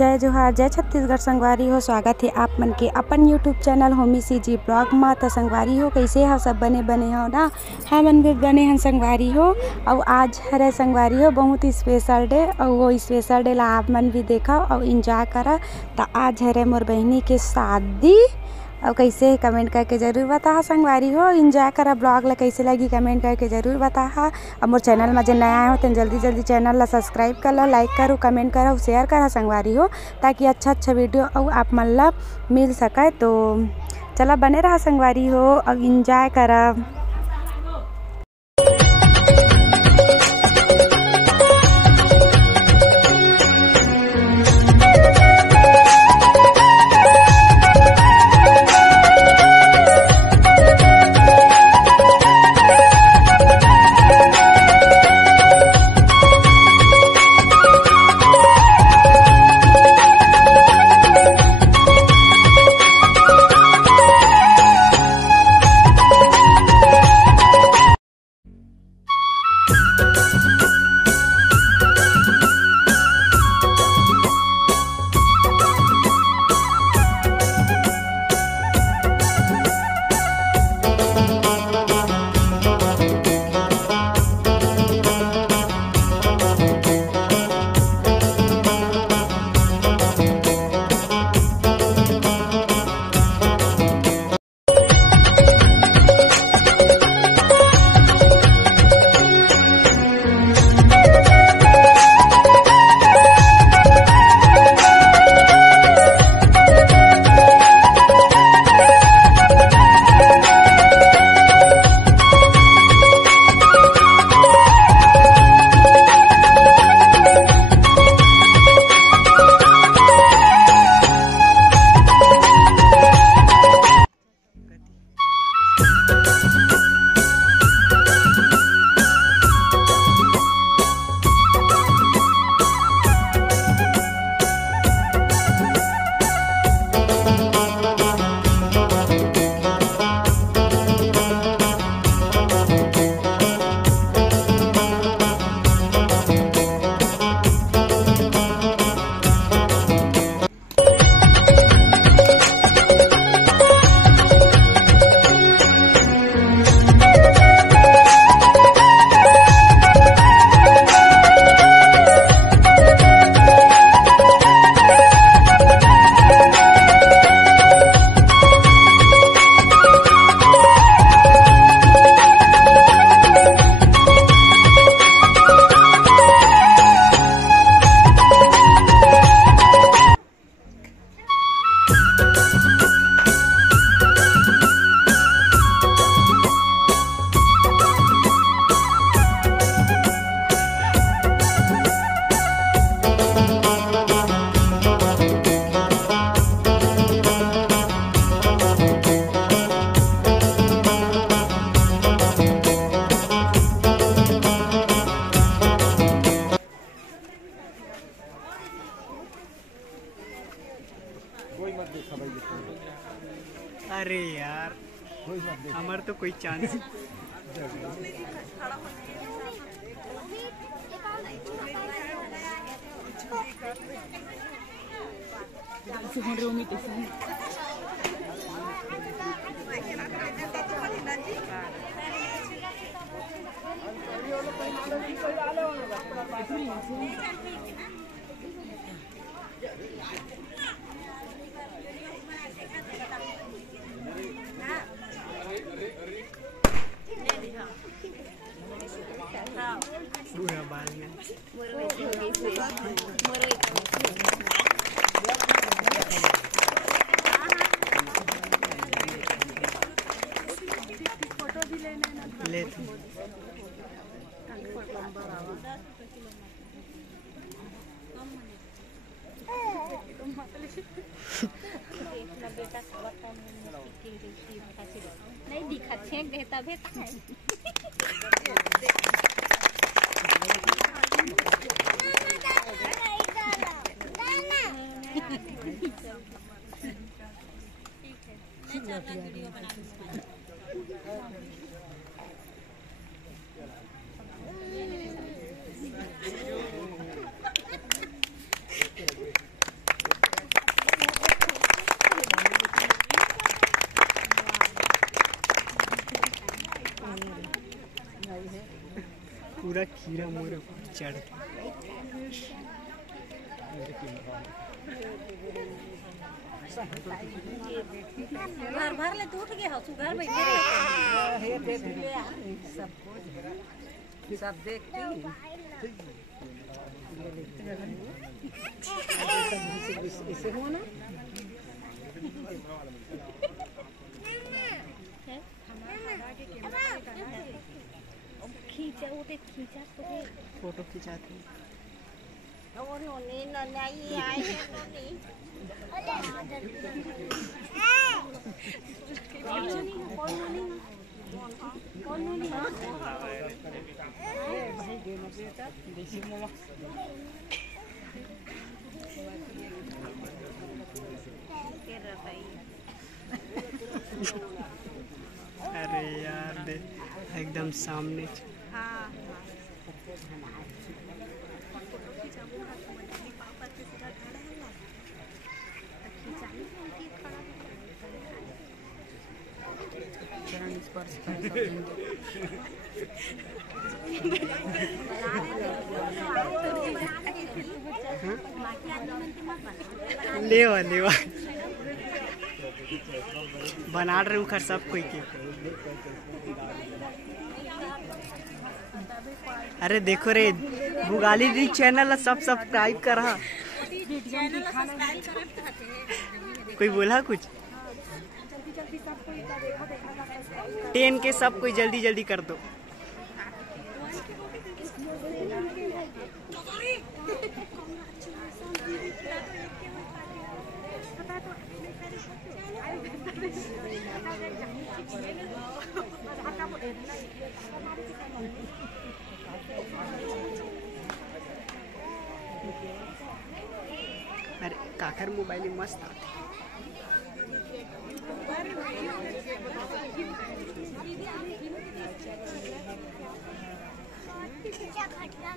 जय जोहार जय छत्तीसगढ़ संगवारी हो। स्वागत है आप मन के अपन यूट्यूब चैनल होमी सी जी ब्लॉग में। तो संगवारी हो कैसे हो, सब बने हो ना। हमन भी बने हैं संगवारी हो। और आज हरे संगवारी हो बहुत ही स्पेशल डे, और वो स्पेशल डे ला आप मन भी देखा और इंजॉय करा। तो आज हरे मोर बहनी के शादी, और कैसे कमेंट करके ज़रूर बता संगवारी हो। इंजॉय करा ब्लॉग ला, कैसे लगी कमेंट करके ज़रूर बता। और मोर चैनल में जो नया हो तो जल्दी चैनल ला सब्सक्राइब कर लो, लाइक करो, कमेंट करो, शेयर करा संगवारी हो, ताकि अच्छा वीडियो और आप मन ला मिल सके। तो चला बने रहा संगवारी हो और इंजॉय करा। अरे यार हमार तो कोई चांस पूरा बाल में ले नहीं दिखा छेक देता भेता है। पूरा कीड़ा मोरे ऊपर चढ़ के। घर भर ले टूट गए हो सुगर में सब देखती इसे हुआ ना खींचा वो देख खींचा तो फोटो खिंचाते हैं। अरे यार दे एकदम सामने। चरण स्पर्श कर सब लेवा लेवा बना रहे खर सब कोई के। अरे देखो रे बुगाली दी चैनल सब सब्सक्राइब कर रहा। कोई बोला कुछ 10 के सब कोई जल्दी जल्दी कर दो। अरे काकर मोबाइल में मस्त आते। घटना